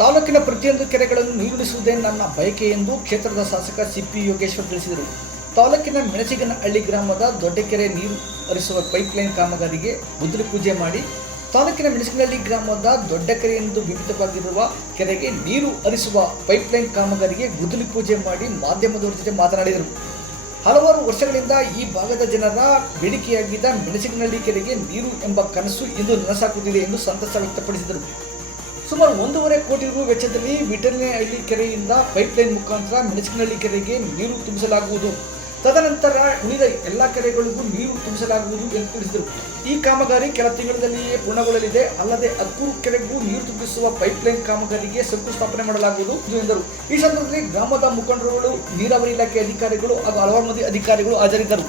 ತಾಲೂಕಿನ ಪ್ರತಿಯೊಂದು ಕೆರೆಗಳನ್ನು ನೀರುಣಿಸುವುದೇ ನನ್ನ ಬಯಕೆ ಎಂದು ಕ್ಷೇತ್ರದ ಶಾಸಕ ಸಿಪಿ ಯೋಗೇಶ್ವರ್ ತಿಳಿಸಿದರು. ತಾಲೂಕಿನ ಮೆಣಸಿಗನಹಳ್ಳಿ ಗ್ರಾಮದ ದೊಡ್ಡಕೆರೆ ನೀರು ಹರಿಸುವ ಪೈಪ್ಲೈನ್ ಕಾಮಗಾರಿಗೆ ಗುದ್ದಲಿ ಪೂಜೆ ಮಾಡಿ ತಾಲೂಕಿನ ಮೆಣಸಿಗನಹಳ್ಳಿ ಗ್ರಾಮದ ದೊಡ್ಡಕೆರೆ ಎಂದು ಬಿಂಬಿತವಾಗಿರುವ ಕೆರೆಗೆ ನೀರು ಹರಿಸುವ ಪೈಪ್ಲೈನ್ ಕಾಮಗಾರಿಗೆ ಗುದ್ದಲಿ ಪೂಜೆ ಮಾಡಿ ಮಾಧ್ಯಮದವರ ಜೊತೆ ಮಾತನಾಡಿದರು. ಹಲವಾರು ವರ್ಷಗಳಿಂದ ಈ ಭಾಗದ ಜನರ ಬೇಡಿಕೆಯಾಗಿದ್ದ ಮೆಣಸಿಗನಹಳ್ಳಿ ಕೆರೆಗೆ ನೀರು ಎಂಬ ಕನಸು ಇಂದು ನನಸಾಗುತ್ತಿದೆ ಎಂದು ಸಂತಸ ವ್ಯಕ್ತಪಡಿಸಿದರು. ಸುಮಾರು 1.5 ಕೋಟಿ ರು ವೆಚ್ಚದಲ್ಲಿ ವಿಠಲನಹಳ್ಳಿ ಕೆರೆಯಿಂದ ಪೈಪ್ಲೈನ್ ಮುಖಾಂತರ ಮೆಣಸಿಗನಹಳ್ಳಿ ಕೆರೆಗೆ ನೀರು ತುಂಬಿಸಲಾಗುವುದು. ತದನಂತರ ಉಳಿದ ಎಲ್ಲ ಕೆರೆಗಳಿಗೂ ನೀರು ತುಂಬಿಸಲಾಗುವುದು ಎಂದು ತಿಳಿಸಿದರು. ಈ ಕಾಮಗಾರಿ ಕೆಲ ತಿಂಗಳಲ್ಲಿಯೇ ಪೂರ್ಣಗೊಳ್ಳಲಿದೆ. ಅಲ್ಲದೆ ಅಕ್ಕೂರು ಕೆರೆಗೂ ನೀರು ತುಂಬಿಸುವ ಪೈಪ್ಲೈನ್ ಕಾಮಗಾರಿಗೆ ಶಂಕುಸ್ಥಾಪನೆ ಮಾಡಲಾಗುವುದು ಎಂದರು. ಈ ಸಂದರ್ಭದಲ್ಲಿ ಗ್ರಾಮದ ಮುಖಂಡರುಗಳು, ನೀರಾವರಿ ಇಲಾಖೆ ಅಧಿಕಾರಿಗಳು ಹಾಗೂ ಹಲವಾರು ಮಂದಿ ಅಧಿಕಾರಿಗಳು ಹಾಜರಿದ್ದರು.